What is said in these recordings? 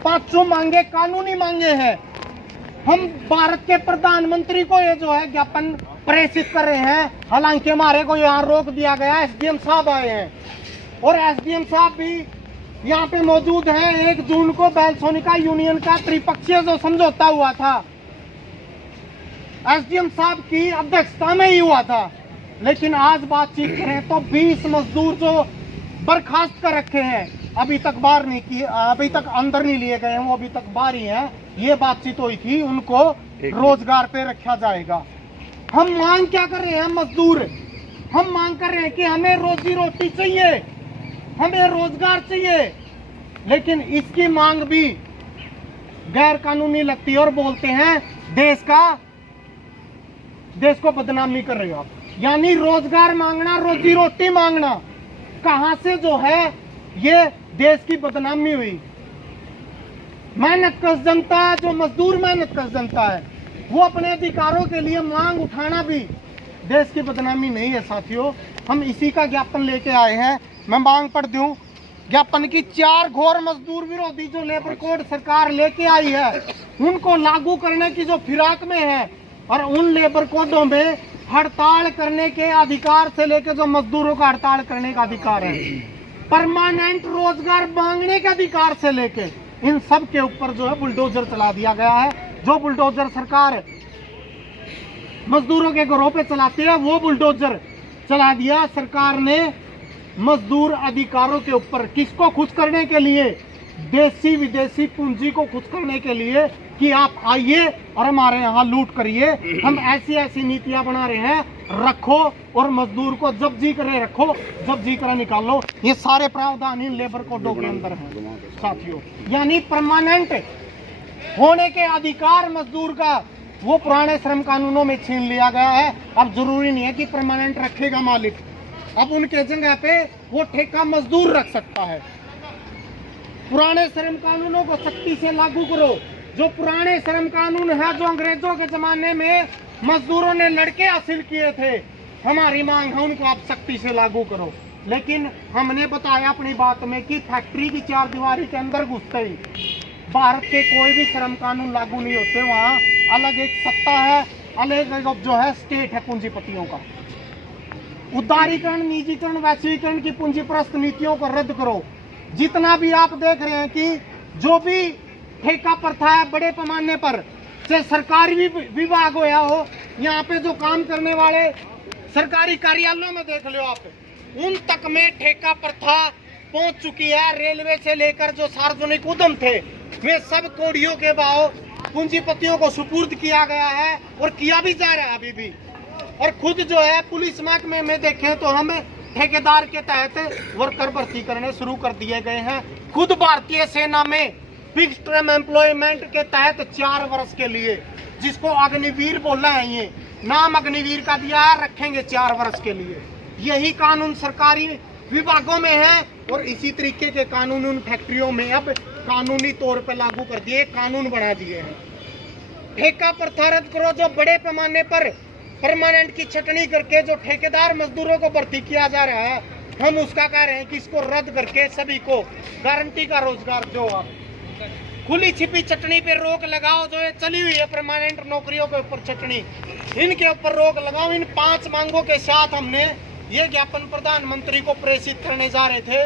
500 मांगे कानूनी मांगे हैं। हम भारत के प्रधानमंत्री को ये जो है ज्ञापन प्रेषित कर रहे हैं। हालांकि हमारे को यहाँ रोक दिया गया। एसडीएम साहब आए हैं और एसडीएम साहब भी यहाँ पे मौजूद हैं। 1 जून को बेलसोनिका यूनियन का त्रिपक्षीय जो समझौता हुआ था, एसडीएम साहब की अध्यक्षता में ही हुआ था। लेकिन आज बातचीत करें तो 20 मजदूर जो बर्खास्त कर रखे हैं, अभी तक बाहर नहीं की, अभी तक अंदर नहीं लिए गए हैं, वो अभी तक बाहर ही हैं। ये बातचीत हुई थी, उनको रोजगार पे रखा जाएगा। हम मांग क्या कर रहे हैं? मजदूर हम मांग कर रहे हैं कि हमें रोजी रोटी चाहिए, हमें रोजगार चाहिए। लेकिन इसकी मांग भी गैर कानूनी लगती है और बोलते हैं देश को बदनामी कर रहे हो आप। यानी रोजगार मांगना, रोजी रोटी मांगना, कहां से जो है ये देश की बदनामी हुई। मेहनतकश जनता, जो मजदूर मेहनतकश जनता है, वो अपने अधिकारों के लिए मांग उठाना भी देश की बदनामी नहीं है। साथियों, हम इसी का ज्ञापन लेके आए हैं। मैं मांग पढ़ दूं ज्ञापन की। 4 घोर मजदूर विरोधी जो लेबर कोड सरकार लेके आई है, उनको लागू करने की जो फिराक में है, और उन लेबर कोडों में हड़ताल करने के अधिकार से लेकर जो मजदूरों का हड़ताल करने का अधिकार है, परमानेंट रोजगार मांगने के अधिकार से लेके, इन सब के ऊपर जो है बुलडोजर चला दिया गया है। जो बुलडोजर सरकार मजदूरों के घरों पे चलाती है, वो बुलडोजर चला दिया सरकार ने मजदूर अधिकारों के ऊपर। किसको खुश करने के लिए? देशी विदेशी पूंजी को खुश करने के लिए कि आप आइए और हमारे यहाँ लूट करिए। हम ऐसी ऐसी नीतियां बना रहे हैं, रखो और मजदूर को जब जी करे रखो, जब जी करे निकालो। ये सारे प्रावधान इन लेबर कोडों के अंदर हैं साथियों। यानी परमानेंट होने के अधिकार मजदूर का वो पुराने श्रम कानूनों में छीन लिया गया है। अब जरूरी नहीं है कि परमानेंट रखेगा मालिक, अब उनके जगह पे वो ठेका मजदूर रख सकता है। पुराने श्रम कानूनों को सख्ती से लागू करो। जो पुराने श्रम कानून है, जो अंग्रेजों के जमाने में मजदूरों ने लड़के हासिल किए थे, हमारी मांग है उनको आप सख्ती से लागू करो। लेकिन हमने बताया अपनी बात में कि फैक्ट्री की 4 दीवारी के अंदर घुसते ही भारत के कोई भी श्रम कानून लागू नहीं होते। वहाँ अलग एक सत्ता है, अलग जो है स्टेट है पूंजीपतियों का। उदारीकरण, निजीकरण, वैश्वीकरण की पूंजीप्रस्त नीतियों को रद्द करो। जितना भी आप देख रहे हैं कि जो भी ठेका प्रथा है बड़े पैमाने पर, चाहे सरकारी विभाग हो या हो, यहाँ पे जो काम करने वाले सरकारी कार्यालयों में देख लो आप, उन तक में ठेका प्रथा पहुंच चुकी है। रेलवे से लेकर जो सार्वजनिक उद्यम थे, वे सब कोड़ियों के भाव पूंजीपतियों को सुपुर्द किया गया है और किया भी जा रहा है अभी भी। और खुद जो है पुलिस महकमे में देखें तो हम ठेकेदार के तहत वर्कर भर्ती करने शुरू कर दिए गए हैं। खुद भारतीय सेना में फिक्स टर्म एम्प्लॉयमेंट के तहत 4 वर्ष के लिए, जिसको अग्निवीर बोला है, ये नाम अग्निवीर का दिया है, रखेंगे 4 वर्ष के लिए। यही कानून सरकारी विभागों में है और इसी तरीके के कानून उन फैक्ट्रियों में अब कानूनी तौर पर लागू कर दिए, कानून बना दिए हैं। ठेका प्रथा रद्द करो। जो बड़े पैमाने पर परमानेंट की छटनी करके जो ठेकेदार मजदूरों को भर्ती किया जा रहा है, हम उसका कह रहे हैं कि इसको रद्द करके सभी को गारंटी का रोजगार दो। आप खुली छिपी चटनी पे रोक लगाओ। जो ये चली हुई है परमानेंट नौकरियों के ऊपर चटनी, इनके ऊपर रोक लगाओ। इन 5 मांगों के साथ हमने ये ज्ञापन प्रधानमंत्री को प्रेषित करने जा रहे थे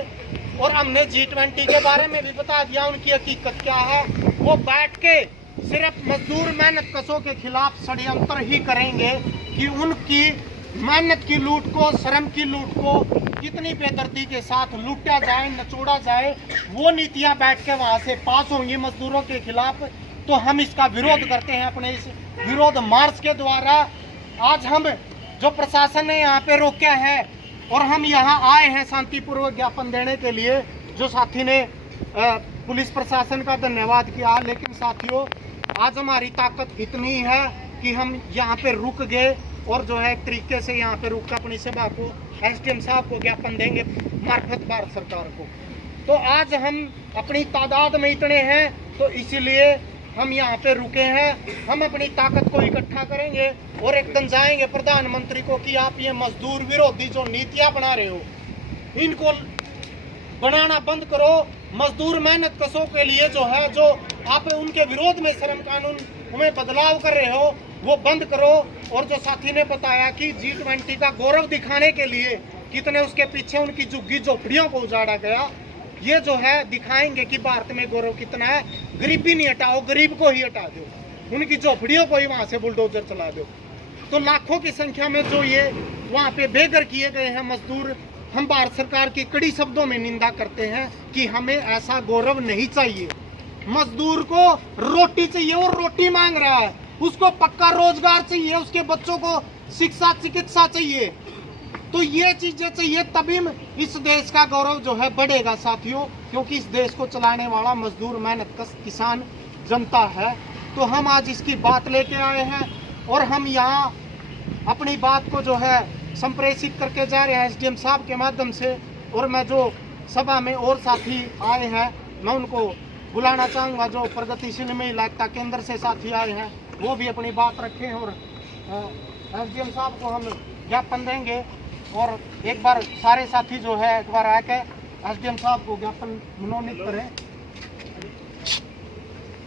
और हमने G20 के बारे में भी बता दिया, उनकी हकीकत क्या है। वो बैठ के सिर्फ मजदूर मेहनत कशों के खिलाफ षड्यंत्र ही करेंगे कि उनकी मेहनत की लूट को, श्रम की लूट को कितनी बेदर्दी के साथ लूटा जाए, नचोड़ा जाए। वो नीतियां बैठ के वहां से पास होंगी मजदूरों के खिलाफ। तो हम इसका विरोध करते हैं अपने इस विरोध मार्च के द्वारा। आज हम जो प्रशासन ने यहाँ पे रोका है और हम यहाँ आए हैं शांतिपूर्वक ज्ञापन देने के लिए। जो साथी ने पुलिस प्रशासन का धन्यवाद किया। लेकिन साथियों, आज हमारी ताकत इतनी है कि हम यहाँ पे रुक गए और जो है एक तरीके से यहाँ पे रुक कर अपनी सभा को एसडीएम साहब को ज्ञापन देंगे मार्फत भारत सरकार को। तो आज हम अपनी तादाद में इतने हैं तो इसीलिए हम यहाँ पे रुके हैं। हम अपनी ताकत को इकट्ठा करेंगे और एकदम जाएंगे प्रधानमंत्री को कि आप ये मजदूर विरोधी जो नीतियां बना रहे हो, इनको बनाना बंद करो। मजदूर मेहनत कशों के लिए जो है, जो आप उनके विरोध में श्रम कानून में बदलाव कर रहे हो, वो बंद करो। और जो साथी ने बताया कि G20 का गौरव दिखाने के लिए कितने उसके पीछे उनकी झुग्गी झोपड़ियों को उजाड़ा गया, ये जो है दिखाएंगे कि भारत में गौरव कितना है। गरीबी नहीं हटाओ, गरीब को ही हटा दो, उनकी झोपड़ियों को ही वहां से बुलडोजर चला दो। तो लाखों की संख्या में जो ये वहां पे बेघर किए गए हैं मजदूर, हम भारत सरकार की कड़ी शब्दों में निंदा करते हैं कि हमें ऐसा गौरव नहीं चाहिए। मजदूर को रोटी चाहिए, वो रोटी मांग रहा है, उसको पक्का रोजगार चाहिए, उसके बच्चों को शिक्षा चिकित्सा चाहिए। तो ये चीजें चाहिए, तभी इस देश का गौरव जो है बढ़ेगा साथियों, क्योंकि इस देश को चलाने वाला मजदूर मेहनतकश किसान जनता है। तो हम आज इसकी बात लेके आए हैं और हम यहाँ अपनी बात को जो है संप्रेषित करके जा रहे हैं SDM साहब के माध्यम से। और मैं जो सभा में और साथी आए हैं, मैं उनको बुलाना चाहूँगा। जो प्रगतिशील महिला एकता केंद्र से साथी आए हैं, वो भी अपनी बात रखें और SDM साहब को हम ज्ञापन देंगे। और एक बार सारे साथी जो है एक बार आके SDM साहब को ज्ञापन मनोनीत करें।